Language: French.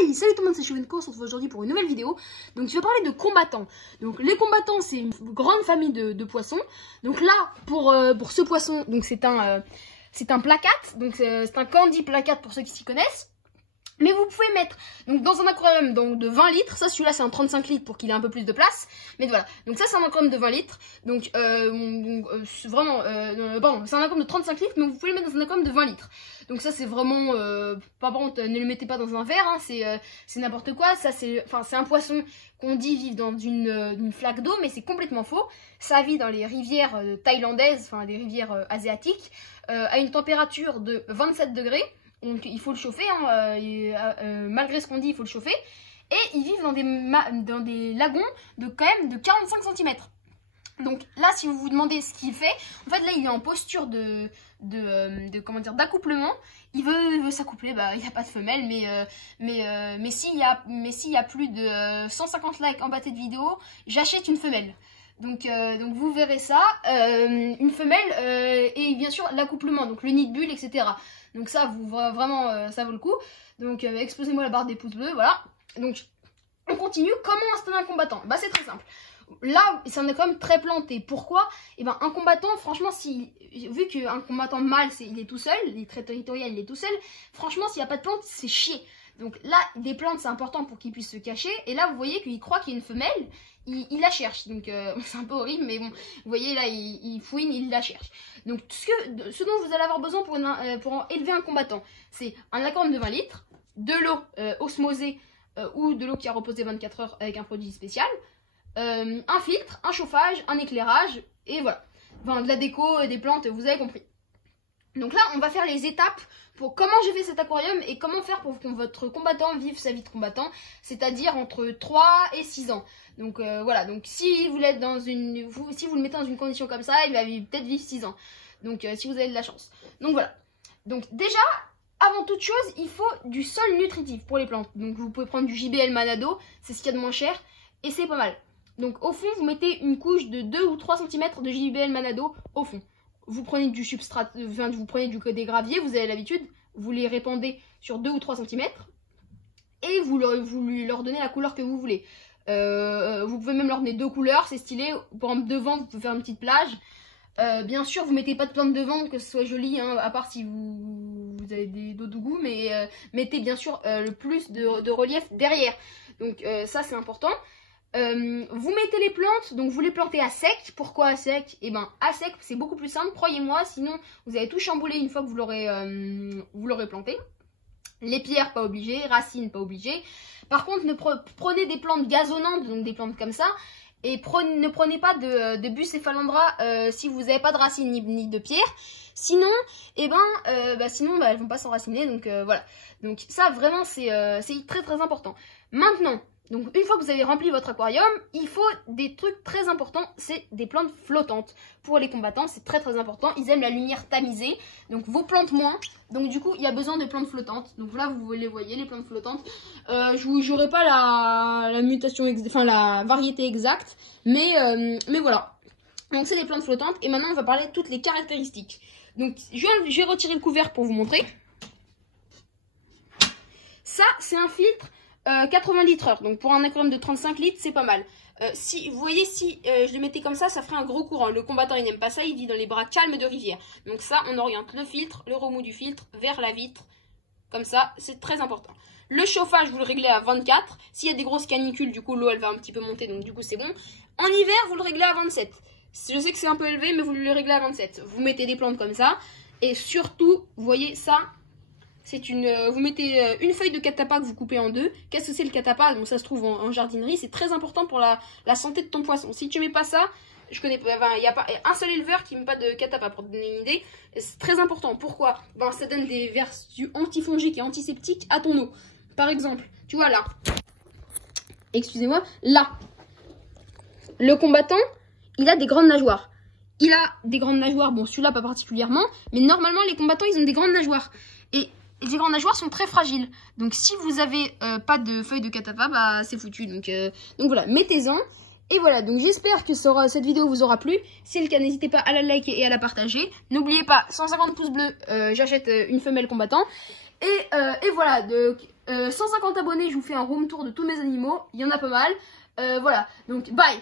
Hey, salut tout le monde, c'est Chouvenko, on se retrouve aujourd'hui pour une nouvelle vidéo. Donc je vais parler de combattants. Donc les combattants, c'est une grande famille de poissons. Donc là, pour ce poisson, donc c'est un placate, donc c'est un candy placate pour ceux qui s'y connaissent. Mais vous pouvez mettre donc dans un aquarium donc, de 20 litres. Ça, celui-là, c'est un 35 litres pour qu'il ait un peu plus de place. Mais voilà. Donc ça, c'est un aquarium de 20 litres. Donc vraiment, pardon, c'est un aquarium de 35 litres, mais vous pouvez le mettre dans un aquarium de 20 litres. Donc ça, c'est vraiment, par contre, ne le mettez pas dans un verre. Hein, c'est n'importe quoi. Ça, c'est un poisson qu'on dit vivre dans une flaque d'eau, mais c'est complètement faux. Ça vit dans les rivières thaïlandaises, enfin des rivières asiatiques, à une température de 27 degrés. Donc il faut le chauffer, hein, malgré ce qu'on dit, il faut le chauffer. Et ils vivent dans des lagons de quand même de 45 cm. Donc là, si vous vous demandez ce qu'il fait, en fait là il est en posture d'accouplement. Il veut s'accoupler, bah il n'y a pas de femelle, mais s'il y a plus de 150 likes en bas de cette vidéo, j'achète une femelle. Donc vous verrez ça, une femelle et bien sûr l'accouplement, donc le nid de bulle, etc. Donc ça, vraiment, ça vaut le coup. Donc explosez-moi la barre des pouces bleus, voilà. Donc on continue. Comment installer un combattant? Bah c'est très simple. Là, ça en est quand même très planté. Pourquoi? Et ben un combattant, franchement, vu qu'un combattant mâle, il est tout seul, il est très territorial, il est tout seul. Franchement, s'il n'y a pas de plante, c'est chier. Donc là, des plantes, c'est important pour qu'il puisse se cacher. Et là, vous voyez qu'il croit qu'il y a une femelle, il la cherche. Donc c'est un peu horrible, mais bon, vous voyez là, il fouine, il la cherche. Donc ce dont vous allez avoir besoin pour élever un combattant, c'est un aquarium de 20 litres, de l'eau osmosée ou de l'eau qui a reposé 24 heures avec un produit spécial, un filtre, un chauffage, un éclairage, et voilà. Enfin, de la déco, des plantes, vous avez compris. Donc là, on va faire les étapes pour comment j'ai fait cet aquarium et comment faire pour que votre combattant vive sa vie de combattant, c'est-à-dire entre 3 et 6 ans. Donc voilà, donc si vous l'êtes si vous le mettez dans une condition comme ça, il va peut-être vivre 6 ans. Donc si vous avez de la chance. Donc voilà. Donc déjà, avant toute chose, il faut du sol nutritif pour les plantes. Donc vous pouvez prendre du JBL Manado, c'est ce qu'il y a de moins cher et c'est pas mal. Donc au fond, vous mettez une couche de 2 ou 3 cm de JBL Manado au fond. Vous prenez du substrat, vous prenez des graviers, vous avez l'habitude, vous les répandez sur 2 ou 3 cm et vous leur donnez la couleur que vous voulez. Vous pouvez même leur donner 2 couleurs, c'est stylé. Par exemple, devant, vous pouvez faire une petite plage. Bien sûr, vous mettez pas de plantes devant, que ce soit joli, hein, à part si vous avez d'autres goûts, mais mettez bien sûr le plus de relief derrière. Donc ça, c'est important. Vous mettez les plantes, donc vous les plantez à sec. Pourquoi à sec? Et ben à sec c'est beaucoup plus simple, croyez-moi, sinon vous allez tout chambouler une fois que vous l'aurez planté. Les pierres pas obligé, racines pas obligé. Par contre prenez des plantes gazonnantes, donc des plantes comme ça, et ne prenez pas de Bucephalandra si vous n'avez pas de racines ni de pierres. Sinon, elles vont pas s'enraciner, donc voilà. Donc ça vraiment c'est très très important. Maintenant, donc une fois que vous avez rempli votre aquarium, il faut des trucs très importants, c'est des plantes flottantes. Pour les combattants, c'est très très important, ils aiment la lumière tamisée, donc vos plantes moins, donc du coup il y a besoin de plantes flottantes. Donc là vous les voyez, les plantes flottantes, je n'aurai pas la mutation, la variété exacte, mais voilà. Donc c'est des plantes flottantes, et maintenant on va parler de toutes les caractéristiques. Donc je vais retirer le couvercle pour vous montrer. Ça c'est un filtre 80 litres heure, donc pour un aquarium de 35 litres, c'est pas mal. Si vous voyez, si je le mettais comme ça ferait un gros courant. Le combattant, il n'aime pas ça, il vit dans les bras calmes de rivière. Donc ça, on oriente le filtre, le remous du filtre vers la vitre. Comme ça, c'est très important. Le chauffage, vous le réglez à 24. S'il y a des grosses canicules, du coup, l'eau, elle va un petit peu monter, donc du coup, c'est bon. En hiver, vous le réglez à 27. Je sais que c'est un peu élevé, mais vous le réglez à 27. Vous mettez des plantes comme ça. Et surtout, vous voyez ça, vous mettez une feuille de catappa que vous coupez en deux. Qu'est-ce que c'est le catappa? Donc ça se trouve en jardinerie. C'est très important pour la santé de ton poisson. Si tu mets pas ça, il n'y a pas un seul éleveur qui met pas de catappa, pour te donner une idée. C'est très important. Pourquoi? Ça donne des vertus antifongiques et antiseptiques à ton eau. Par exemple, tu vois là. Excusez-moi, là. Le combattant, il a des grandes nageoires. Il a des grandes nageoires, bon celui-là pas particulièrement, mais normalement les combattants ils ont des grandes nageoires. Et les grandes nageoires sont très fragiles. Donc si vous avez pas de feuilles de catappa, c'est foutu. Donc voilà, mettez-en. Et voilà, donc j'espère que cette vidéo vous aura plu. Si c'est le cas, n'hésitez pas à la liker et à la partager. N'oubliez pas, 150 pouces bleus, j'achète une femelle combattant. Et voilà, donc 150 abonnés, je vous fais un room tour de tous mes animaux. Il y en a pas mal. Voilà, donc bye.